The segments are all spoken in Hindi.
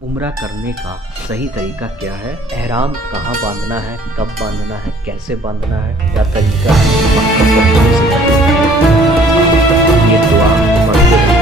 उम्रा करने का सही तरीका क्या है, एहराम कहाँ बांधना है, कब बांधना है, कैसे बांधना है, क्या तरीका है, मक्का पहुंचने से पहले ये दुआ पढ़ते हैं।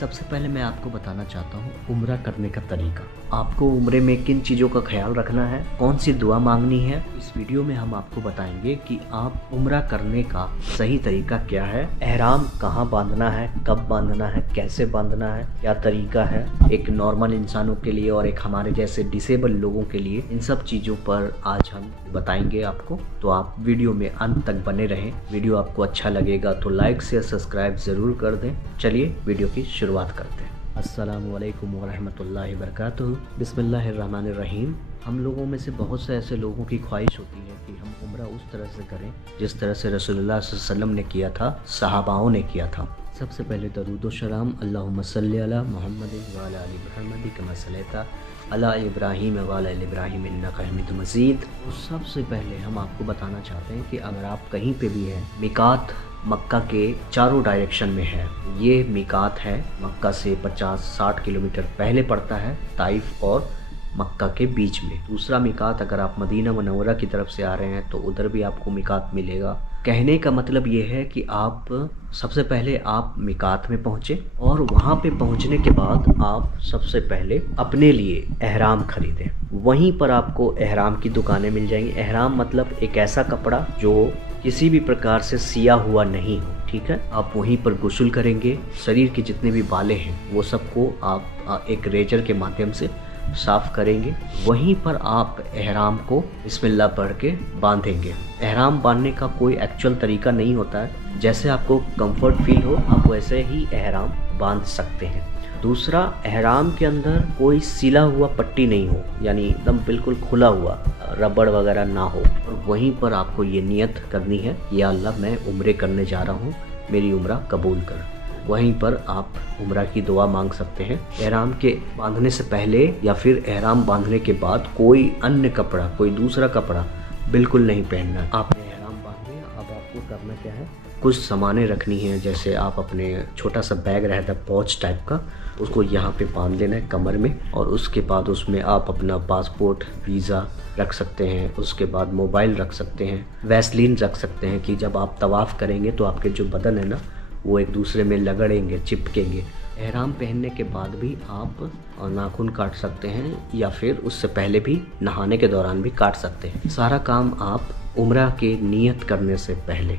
सबसे पहले मैं आपको बताना चाहता हूँ उम्रा करने का तरीका। आपको उम्रे में किन चीज़ों का ख्याल रखना है, कौन सी दुआ मांगनी है, इस वीडियो में हम आपको बताएंगे कि आप उम्रा करने का सही तरीका क्या है, एहराम कहाँ बांधना है, कब बांधना है, कैसे बांधना है, क्या तरीका है एक नॉर्मल इंसानों के लिए और एक हमारे जैसे डिसेबल लोगों के लिए। इन सब चीज़ों पर आज हम बताएंगे आपको, तो आप वीडियो में अंत तक बने रहें। वीडियो आपको अच्छा लगेगा तो लाइक शेयर सब्सक्राइब ज़रूर कर दें। चलिए वीडियो की शुरुआत करते हैं। अस्सलामु अलैकुम वरहमतुल्लाहि वबरकातुहू। बिस्मिल्लाहिर्रहमानिर्रहीम। हम लोगों में से बहुत से ऐसे लोगों की ख्वाहिश होती है कि हम उम्रा उस तरह से करें जिस तरह से रसूलुल्लाह सल्लल्लाहु अलैहि वसल्लम ने किया था, सहाबाओं ने किया था। सबसे पहले दरूद व सलाम अल्लाहुम्मा सल्ली अला मुहम्मदिन व अला आलि मुहम्मद कमा सल्लैता अला इब्राहीम व अला इब्राहीम इन्नका हमीदुम मजीद। सबसे पहले हम आपको बताना चाहते हैं कि अगर आप कहीं पे भी हैं, मिकात मक्का के चारों डायरेक्शन में है। ये मिकात है मक्का से 50-60 किलोमीटर पहले पड़ता है, ताइफ और मक्का के बीच में। दूसरा मिकात अगर आप मदीना मुनव्वरा की तरफ से आ रहे हैं तो उधर भी आपको मिकात मिलेगा। कहने का मतलब ये है कि आप सबसे पहले आप मिकात में पहुँचे और वहाँ पे पहुँचने के बाद आप सबसे पहले अपने लिए एहराम खरीदें। वहीं पर आपको एहराम की दुकानें मिल जाएंगी। एहराम मतलब एक ऐसा कपड़ा जो किसी भी प्रकार से सिया हुआ नहीं हो, ठीक है। आप वहीं पर गुस्ल करेंगे। शरीर के जितने भी बालें हैं वो सबको आप एक रेजर के माध्यम से साफ करेंगे। वहीं पर आप एहराम को बिस्मिल्लाह पढ़ के बांधेंगे। एहराम बांधने का कोई एक्चुअल तरीका नहीं होता है, जैसे आपको कंफर्ट फील हो आप वैसे ही एहराम बांध सकते हैं। दूसरा, एहराम के अंदर कोई सिला हुआ पट्टी नहीं हो, यानी एकदम बिल्कुल खुला हुआ, रबड़ वगैरह ना हो। और वहीं पर आपको ये नियत करनी है, या अल्लाह मैं उम्रे करने जा रहा हूँ, मेरी उम्रा कबूल कर। वहीं पर आप उम्रा की दुआ मांग सकते हैं। एहराम के बांधने से पहले या फिर एहराम बांधने के बाद कोई अन्य कपड़ा, कोई दूसरा कपड़ा बिल्कुल नहीं पहनना। आपने एहराम बांध लिया, अब आपको करना क्या है, कुछ सामानें रखनी है। जैसे आप अपने छोटा सा बैग रहता है पॉच टाइप का, उसको यहाँ पे बांध लेना है कमर में, और उसके बाद उसमें आप अपना पासपोर्ट, वीज़ा रख सकते हैं। उसके बाद मोबाइल रख सकते हैं, वैसलीन रख सकते हैं कि जब आप तवाफ़ करेंगे तो आपके जो बदन है ना वो एक दूसरे में लगड़ेंगे, चिपकेंगे। एहराम पहनने के बाद भी आप नाखून काट सकते हैं या फिर उससे पहले भी नहाने के दौरान भी काट सकते हैं। सारा काम आप उम्रा के नियत करने से पहले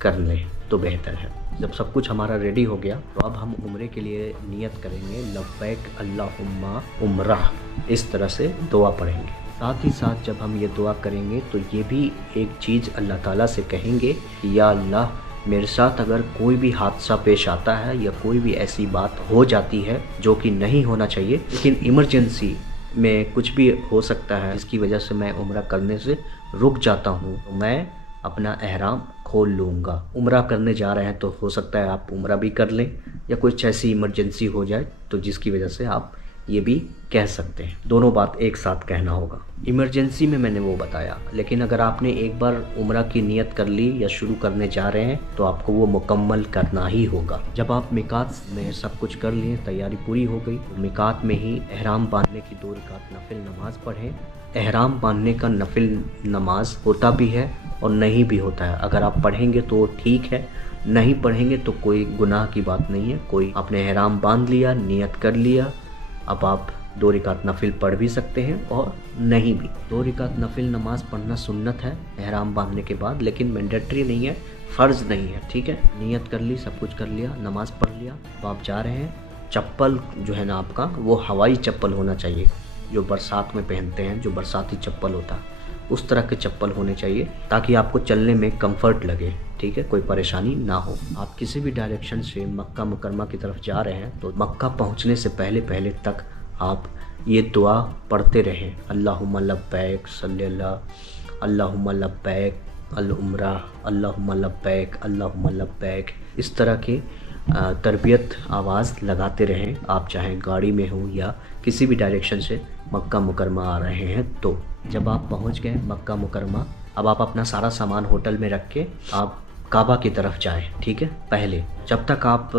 कर लें तो बेहतर है। जब सब कुछ हमारा रेडी हो गया तो अब हम उम्रे के लिए नियत करेंगे, लब्बैक अल्लाहुम्मा उम्राह, इस तरह से दुआ पढ़ेंगे। साथ ही साथ जब हम ये दुआ करेंगे तो ये भी एक चीज़ अल्लाह ताला से कहेंगे कि या अल्लाह, मेरे साथ अगर कोई भी हादसा पेश आता है या कोई भी ऐसी बात हो जाती है जो कि नहीं होना चाहिए, लेकिन इमरजेंसी में कुछ भी हो सकता है जिसकी वजह से मैं उम्रा करने से रुक जाता हूँ, तो मैं अपना एहराम खोल लूँगा। उम्रा करने जा रहे हैं तो हो सकता है आप उम्रा भी कर लें या कुछ ऐसी इमरजेंसी हो जाए तो जिसकी वजह से आप ये भी कह सकते हैं। दोनों बात एक साथ कहना होगा। इमरजेंसी में मैंने वो बताया, लेकिन अगर आपने एक बार उम्रा की नियत कर ली या शुरू करने जा रहे हैं तो आपको वो मुकम्मल करना ही होगा। जब आप मिकात में सब कुछ कर लिए, तैयारी पूरी हो गई, तो मिकात में ही एहराम बांधने की 2 रकात नफिल नमाज पढ़ें। एहराम बांधने का नफिल नमाज होता भी है और नहीं भी होता है। अगर आप पढ़ेंगे तो ठीक है, नहीं पढ़ेंगे तो कोई गुनाह की बात नहीं है। कोई आपने एहराम बांध लिया, नियत कर लिया, अब आप 2 रकात नफिल पढ़ भी सकते हैं और नहीं भी। 2 रकात नफिल नमाज पढ़ना सुन्नत है एहराम बांधने के बाद, लेकिन मैंडेटरी नहीं है, फ़र्ज़ नहीं है, ठीक है। नियत कर ली, सब कुछ कर लिया, नमाज पढ़ लिया, अब आप जा रहे हैं। चप्पल जो है ना आपका, वो हवाई चप्पल होना चाहिए, जो बरसात में पहनते हैं, जो बरसाती चप्पल होता है उस तरह के चप्पल होने चाहिए ताकि आपको चलने में कंफर्ट लगे, ठीक है, कोई परेशानी ना हो। आप किसी भी डायरेक्शन से मक्का मुकरमा की तरफ जा रहे हैं तो मक्का पहुंचने से पहले पहले तक आप ये दुआ पढ़ते रहें, अल्लाहुम्मा लब्बैक सल्लल्लाहु अल्लाहुम्मा लब्बैक अल उम्रा अल्लाहुम्मा लब्बैक अल्लाहुम्मा लब्बैक। इस तरह के तरबियत आवाज़ लगाते रहें, आप चाहे गाड़ी में हो या किसी भी डायरेक्शन से मक्का मुकरमा आ रहे हैं तो। जब आप पहुंच गए मक्का मुकरमा, अब आप अपना सारा सामान होटल में रख के आप काबा की तरफ जाएं, ठीक है। पहले जब तक आप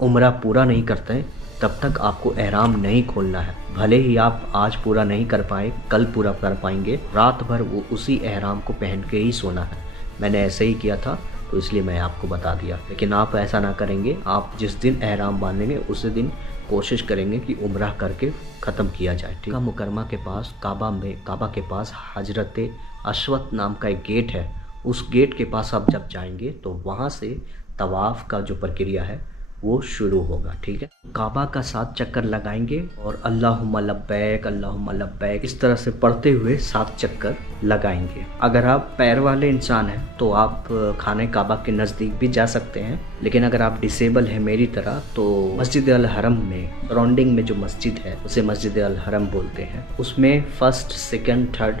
उम्रा पूरा नहीं करते तब तक आपको एहराम नहीं खोलना है। भले ही आप आज पूरा नहीं कर पाए, कल पूरा कर पाएंगे, रात भर वो उसी एहराम को पहन के ही सोना है। मैंने ऐसे ही किया था तो इसलिए मैं आपको बता दिया, लेकिन आप ऐसा ना करेंगे। आप जिस दिन एहराम बांधेंगे उसी दिन कोशिश करेंगे कि उम्रा करके ख़त्म किया जाए, ठीक है। मुकरमा के पास काबा के पास हजरत अशवत नाम का एक गेट है। उस गेट के पास आप जब जाएंगे तो वहाँ से तवाफ़ का जो प्रक्रिया है वो शुरू होगा, ठीक है। काबा का 7 चक्कर लगाएंगे और अल्लाहुम्मा लब्बैक इस तरह से पढ़ते हुए 7 चक्कर लगाएंगे। अगर आप पैर वाले इंसान हैं तो आप खाने काबा के नज़दीक भी जा सकते हैं, लेकिन अगर आप डिसेबल हैं मेरी तरह तो मस्जिद अल हरम में सराउंडिंग में जो मस्जिद है उसे मस्जिद अल हरम बोलते हैं। उसमें फर्स्ट, सेकंड, थर्ड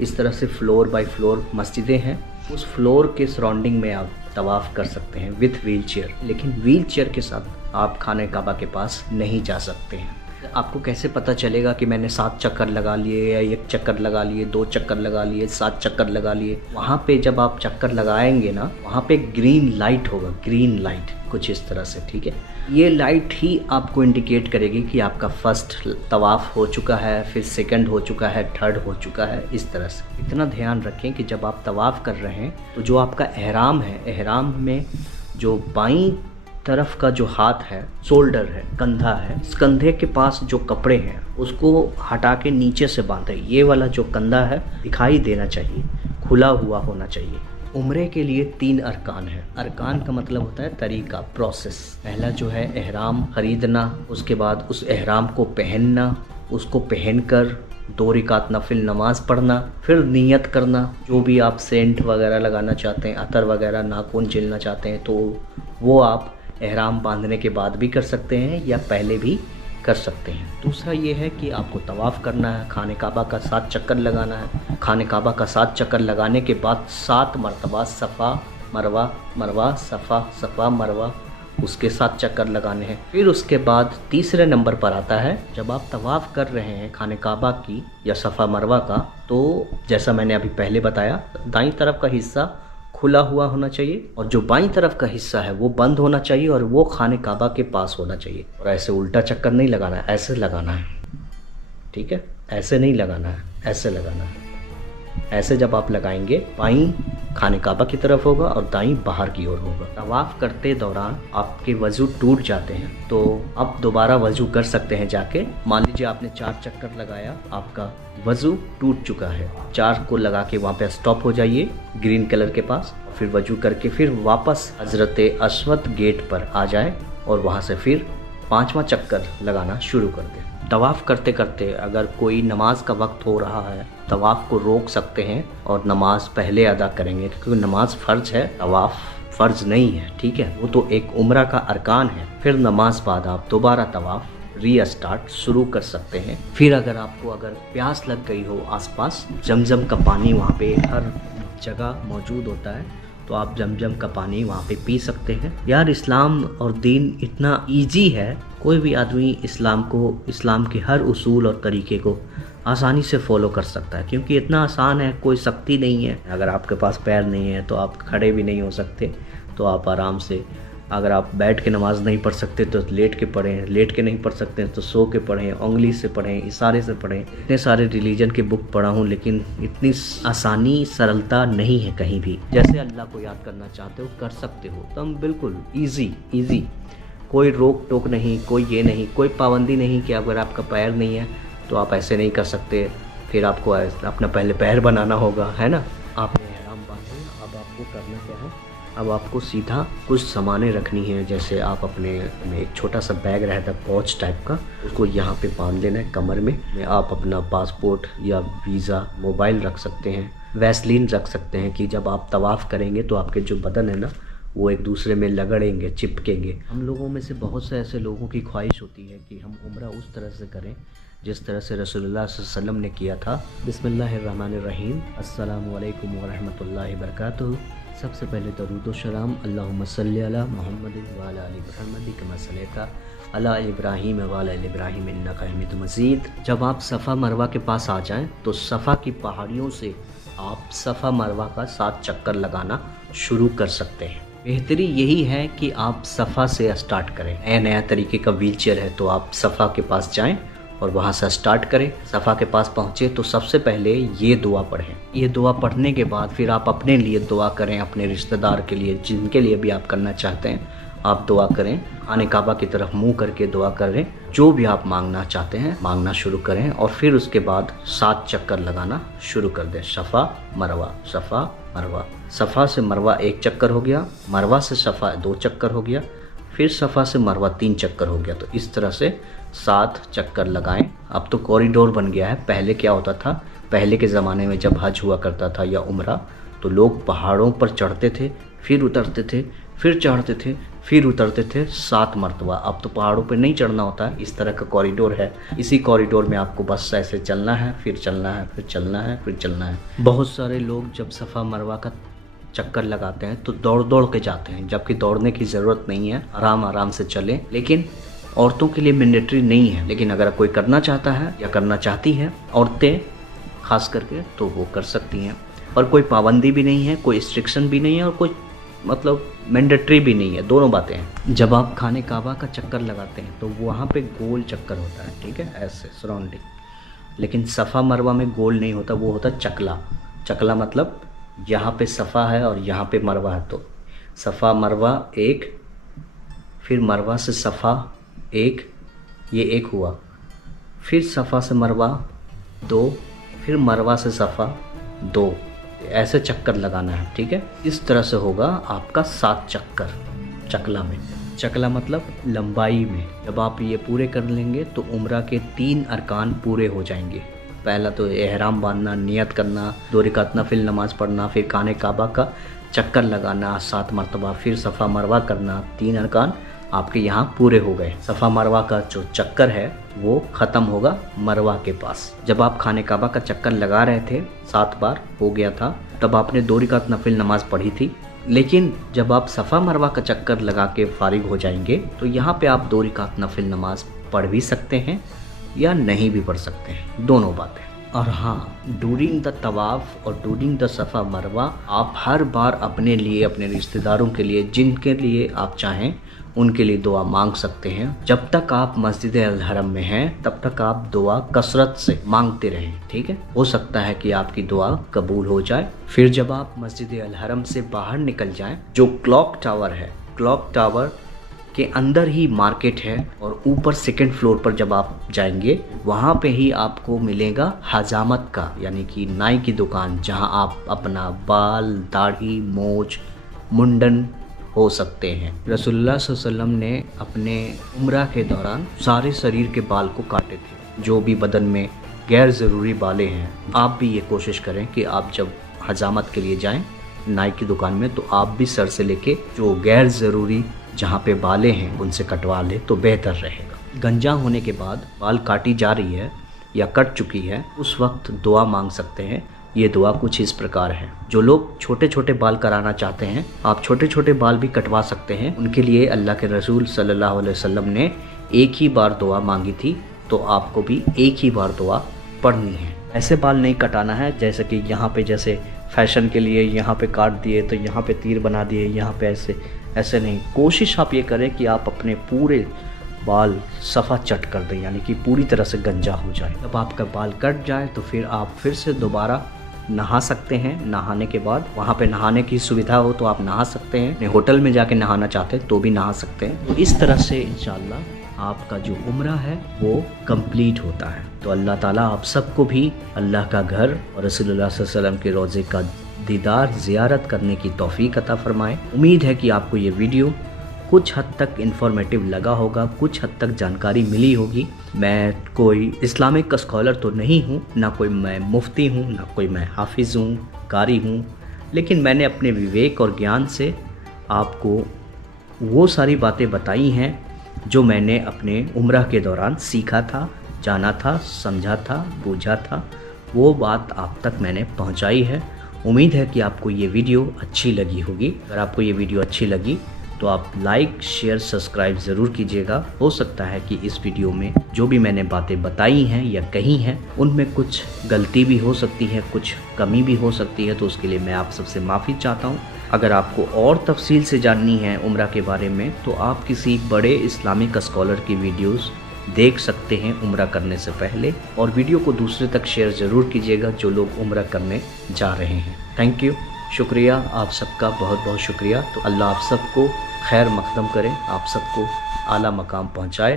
इस तरह से फ्लोर बाय फ्लोर मस्जिदें हैं। उस फ्लोर के सराउंडिंग में आप तवाफ़ कर सकते हैं विथ व्हील चेयर, लेकिन व्हील चेयर के साथ आप खाने काबा के पास नहीं जा सकते हैं। आपको कैसे पता चलेगा कि मैंने 7 चक्कर लगा लिए या 1 चक्कर लगा लिए, 2 चक्कर लगा लिए, 7 चक्कर लगा लिए? वहाँ पे जब आप चक्कर लगाएंगे ना, वहाँ पे ग्रीन लाइट होगा, ग्रीन लाइट कुछ इस तरह से, ठीक है। ये लाइट ही आपको इंडिकेट करेगी कि आपका फर्स्ट तवाफ़ हो चुका है, फिर सेकंड हो चुका है, थर्ड हो चुका है, इस तरह से। इतना ध्यान रखें कि जब आप तवाफ़ कर रहे हैं तो जो आपका एहराम है, एहराम में जो बाईं तरफ का जो हाथ है, शोल्डर है, कंधा है, इस कंधे के पास जो कपड़े हैं उसको हटा के नीचे से बांधे। ये वाला जो कंधा है दिखाई देना चाहिए, खुला हुआ होना चाहिए। उम्रे के लिए 3 अरकान है। अरकान का मतलब होता है तरीका, प्रोसेस। पहला जो है एहराम खरीदना, उसके बाद उस एहराम को पहनना, उसको पहनकर 2 रकात नफिल नमाज पढ़ना, फिर नियत करना। जो भी आप सेंट वगैरह लगाना चाहते हैं, अतर वगैरह, नाखून छिलना चाहते हैं तो वो आप एहराम बांधने के बाद भी कर सकते हैं या पहले भी कर सकते हैं। दूसरा ये है कि आपको तवाफ़ करना है, खाने काबा का 7 चक्कर लगाना है। खाने काबा का 7 चक्कर लगाने के बाद 7 मरतबा सफ़ा मरवा, मरवा सफ़ा, सफ़ा मरवा, उसके 7 चक्कर लगाने हैं। फिर उसके बाद तीसरे नंबर पर आता है जब आप तवाफ़ कर रहे हैं खाने काबा की या सफ़ा मरवा का, तो जैसा मैंने अभी पहले बताया, दाईं तरफ का हिस्सा खुला हुआ होना चाहिए और जो बाईं तरफ का हिस्सा है वो बंद होना चाहिए और वो खाने काबा के पास होना चाहिए। और ऐसे उल्टा चक्कर नहीं लगाना है, ऐसे लगाना है, ठीक है। ऐसे नहीं लगाना है, ऐसे लगाना है। ऐसे जब आप लगाएंगे, बाईं खाने काबा की तरफ होगा और दाईं बाहर की ओर होगा। तवाफ़ करते दौरान आपके वज़ू टूट जाते हैं तो आप दोबारा वज़ू कर सकते हैं जाके। मान लीजिए आपने 4 चक्कर लगाया, आपका वज़ू टूट चुका है, 4 को लगा के वहाँ पे स्टॉप हो जाइए ग्रीन कलर के पास, फिर वज़ू करके फिर वापस हज़रत अशवत गेट पर आ जाए और वहाँ से फिर 5वां चक्कर लगाना शुरू कर दें। तवाफ़ करते करते अगर कोई नमाज का वक्त हो रहा है, तवाफ़ को रोक सकते हैं और नमाज पहले अदा करेंगे, क्योंकि नमाज फ़र्ज है, तवाफ़ फ़र्ज नहीं है, ठीक है। वो तो एक उम्रा का अरकान है। फिर नमाज बाद आप दोबारा तवाफ़ रीस्टार्ट शुरू कर सकते हैं। फिर अगर प्यास लग गई हो, आसपास जमजम का पानी वहाँ पे हर जगह मौजूद होता है, तो आप जमजम का पानी वहाँ पे पी सकते हैं। यार, इस्लाम और दीन इतना इजी है, कोई भी आदमी इस्लाम के हर उसूल और तरीके को आसानी से फॉलो कर सकता है, क्योंकि इतना आसान है, कोई सख्ती नहीं है। अगर आपके पास पैर नहीं है तो आप खड़े भी नहीं हो सकते, तो आप आराम से, अगर आप बैठ के नमाज नहीं पढ़ सकते तो लेट के पढ़ें, लेट के नहीं पढ़ सकते तो सो के पढ़ें, उंगली से पढ़ें, इशारे से पढ़ें। इतने सारे रिलीजन के बुक पढ़ा हूँ, लेकिन इतनी आसानी, सरलता नहीं है कहीं भी। जैसे अल्लाह को याद करना चाहते हो कर सकते हो, तुम बिल्कुल ईजी, कोई रोक टोक नहीं, कोई ये नहीं, कोई पाबंदी नहीं कि अगर आपका पैर नहीं है तो आप ऐसे नहीं कर सकते, फिर आपको अपना पहले पैर बनाना होगा, है ना। आपने एहराम बांधे, अब आपको करना क्या है, अब आपको सीधा कुछ सामानें रखनी है, जैसे आप अपने में एक छोटा सा बैग रहता है पॉच टाइप का, उसको यहाँ पे बांध लेना है कमर में। आप अपना पासपोर्ट या वीज़ा, मोबाइल रख सकते हैं, वैसलीन रख सकते हैं कि जब आप तवाफ़ करेंगे तो आपके जो बदन है ना वो एक दूसरे में लगड़ेंगे, चिपकेंगे। हम लोगों में से बहुत से ऐसे लोगों की ख्वाहिश होती है कि हम उम्रा उस तरह से करें जिस तरह से रसूलुल्लाह सल्लल्लाहु अलैहि वसल्लम ने किया था। बिस्मिल्लाहिर्रहमानिर्रहीम, अस्सलामु अलैकुम वरहमतुल्लाहि वबरकातुहू। सबसे पहले दरूद व सलाम अल्लाहुम्मा सल्लि अला मुहम्मदिन व अला आलि मुहम्मद कमा सल्लैता अला इब्राहीम व अला आलि इब्राहीम इन्नका हमीदुम मजीद। जब आप सफ़ा मरवा के पास आ जाएं तो सफ़ा की पहाड़ियों से आप सफ़ा मरवा का 7 चक्कर लगाना शुरू कर सकते हैं। बेहतरी यही है कि आप सफ़ा से स्टार्ट करें। नया तरीके का व्हीलचेयर है तो आप सफ़ा के पास जाएं और वहाँ से स्टार्ट करें। सफ़ा के पास पहुँचे तो सबसे पहले ये दुआ पढ़ें। ये दुआ पढ़ने के बाद फिर आप अपने लिए दुआ करें, अपने रिश्तेदार के लिए, जिनके लिए भी आप करना चाहते हैं आप दुआ करें। खाने काबा की तरफ मुंह करके दुआ करें। जो भी आप मांगना चाहते हैं मांगना शुरू करें और फिर उसके बाद 7 चक्कर लगाना शुरू कर दें। सफ़ा मरवा, सफ़ा मरवा। सफ़ा से मरवा 1 चक्कर हो गया, मरवा से सफ़ा 2 चक्कर हो गया, फिर सफ़ा से मरवा 3 चक्कर हो गया। तो इस तरह से 7 चक्कर लगाएं। अब तो कॉरिडोर बन गया है। पहले क्या होता था, पहले के ज़माने में जब हज हुआ करता था या उम्रा, तो लोग पहाड़ों पर चढ़ते थे, फिर उतरते थे, फिर चढ़ते थे, फिर उतरते थे 7 मरतबा। अब तो पहाड़ों पर नहीं चढ़ना होता है, इस तरह का कॉरिडोर है। इसी कॉरिडोर में आपको बस ऐसे चलना है, फिर चलना है, फिर चलना है, फिर चलना है। बहुत सारे लोग जब सफ़ा मरवा का चक्कर लगाते हैं तो दौड़ दौड़ के जाते हैं, जबकि दौड़ने की ज़रूरत नहीं है, आराम आराम से चलें। लेकिन औरतों के लिए मैंडेटरी नहीं है, लेकिन अगर कोई करना चाहता है या करना चाहती है औरतें खास करके, तो वो कर सकती हैं। और कोई पाबंदी भी नहीं है, कोई रिस्ट्रिक्शन भी नहीं है और कोई मतलब मैंडेटरी भी नहीं है, दोनों बातें हैं। जब आप खाने काबा का चक्कर लगाते हैं तो वहाँ पे गोल चक्कर होता है, ठीक है, ऐसे सराउंडिंग। लेकिन सफ़ा मरवा में गोल नहीं होता, वो होता चकला। चकला मतलब यहाँ पे सफ़ा है और यहाँ पे मरवा है, तो सफ़ा मरवा 1, फिर मरवा से सफ़ा 1, ये 1 हुआ, फिर सफ़ा से मरवा 2, फिर मरवा से सफ़ा 2, ऐसे चक्कर लगाना है, ठीक है। इस तरह से होगा आपका 7 चक्कर चकला में। चकला मतलब लंबाई में। जब आप ये पूरे कर लेंगे तो उम्रा के 3 अरकान पूरे हो जाएंगे। पहला तो एहराम बांधना, नियत करना, 2 रकात नफिल नमाज पढ़ना, फिर खाने काबा का चक्कर लगाना 7 मरतबा, फिर सफ़ा मरवा करना, 3 अरकान आपके यहाँ पूरे हो गए। सफ़ा मरवा का जो चक्कर है वो ख़त्म होगा मरवा के पास। जब आप खाने काबा का चक्कर लगा रहे थे 7 बार हो गया था, तब आपने 2 रकात नफिल नमाज पढ़ी थी। लेकिन जब आप सफ़ा मरवा का चक्कर लगा के फारिग हो जाएंगे तो यहाँ पे आप 2 रकात नफिल नमाज पढ़ भी सकते हैं या नहीं भी पढ़ सकते हैं, दोनों बातें। और हाँ, डूरिंग द तवाफ़ और डूरिंग द सफ़ा मरवा आप हर बार अपने लिए, अपने रिश्तेदारों के लिए, जिनके लिए आप चाहें उनके लिए दुआ मांग सकते हैं। जब तक आप मस्जिद अल हरम में हैं तब तक आप दुआ कसरत से मांगते रहें, ठीक है। हो सकता है कि आपकी दुआ कबूल हो जाए। फिर जब आप मस्जिद अल हरम से बाहर निकल जाएं, जो क्लॉक टावर है, क्लॉक टावर के अंदर ही मार्केट है और ऊपर 2nd फ्लोर पर जब आप जाएंगे वहाँ पे ही आपको मिलेगा हजामत का, यानी कि नाई की दुकान, जहाँ आप अपना बाल, दाढ़ी, मोछ, मुंडन हो सकते हैं। रसूलुल्लाह सल्लल्लाहु अलैहि वसल्लम ने अपने उम्रा के दौरान सारे शरीर के बाल को काटे थे, जो भी बदन में गैर ज़रूरी बालें हैं। आप भी ये कोशिश करें कि आप जब हजामत के लिए जाएं नाई की दुकान में, तो आप भी सर से लेके जो गैर ज़रूरी जहाँ पे बालें हैं उनसे कटवा ले तो बेहतर रहेगा। गंजा होने के बाद बाल काटी जा रही है या कट चुकी है, उस वक्त दुआ मांग सकते हैं। ये दुआ कुछ इस प्रकार है। जो लोग छोटे छोटे बाल कराना चाहते हैं, आप छोटे छोटे बाल भी कटवा सकते हैं। उनके लिए अल्लाह के रसूल सल्लल्लाहु अलैहि वसल्लम ने एक ही बार दुआ मांगी थी, तो आपको भी एक ही बार दुआ पढ़नी है। ऐसे बाल नहीं कटाना है जैसे कि यहाँ पे, जैसे फैशन के लिए यहाँ पे काट दिए तो यहाँ पे तीर बना दिए, यहाँ पे ऐसे नहीं। कोशिश आप ये करें कि आप अपने पूरे बाल सफ़ा चट कर दें, यानी कि पूरी तरह से गंजा हो जाए। जब आपका बाल कट जाए तो फिर आप फिर से दोबारा नहा सकते हैं। नहाने के बाद वहाँ पे नहाने की सुविधा हो तो आप नहा सकते हैं। अपने होटल में जाके नहाना चाहते हैं तो भी नहा सकते हैं। तो इस तरह से इंशाअल्लाह आपका जो उम्रा है वो कंप्लीट होता है। तो अल्लाह ताला आप सबको भी अल्लाह का घर और रसूलुल्लाह सल्लल्लाहु अलैहि वसल्लम के रोज़े का दीदार ज़ियारत करने की तौफीक अता फ़रमाए। उम्मीद है कि आपको ये वीडियो कुछ हद तक इन्फॉर्मेटिव लगा होगा, कुछ हद तक जानकारी मिली होगी। मैं कोई इस्लामिक स्कॉलर तो नहीं हूँ, ना कोई मैं मुफ्ती हूँ, ना कोई मैं हाफिज़ हूँ, कारी हूँ, लेकिन मैंने अपने विवेक और ज्ञान से आपको वो सारी बातें बताई हैं जो मैंने अपने उम्रा के दौरान सीखा था, जाना था, समझा था, बूझा था। वो बात आप तक मैंने पहुंचाई है। उम्मीद है कि आपको ये वीडियो अच्छी लगी होगी। अगर आपको ये वीडियो अच्छी लगी तो आप लाइक, शेयर, सब्सक्राइब ज़रूर कीजिएगा। हो सकता है कि इस वीडियो में जो भी मैंने बातें बताई हैं या कही हैं उनमें कुछ गलती भी हो सकती है, कुछ कमी भी हो सकती है, तो उसके लिए मैं आप सबसे माफ़ी चाहता हूँ। अगर आपको और तफसील से जाननी है उम्रा के बारे में तो आप किसी बड़े इस्लामिक स्कॉलर की वीडियोस देख सकते हैं उम्रा करने से पहले, और वीडियो को दूसरे तक शेयर ज़रूर कीजिएगा जो लोग उम्रा करने जा रहे हैं। थैंक यू, शुक्रिया, आप सबका बहुत बहुत शुक्रिया। तो अल्लाह आप सबको खैर मक़दम करे, आप सबको आला मकाम पहुँचाए।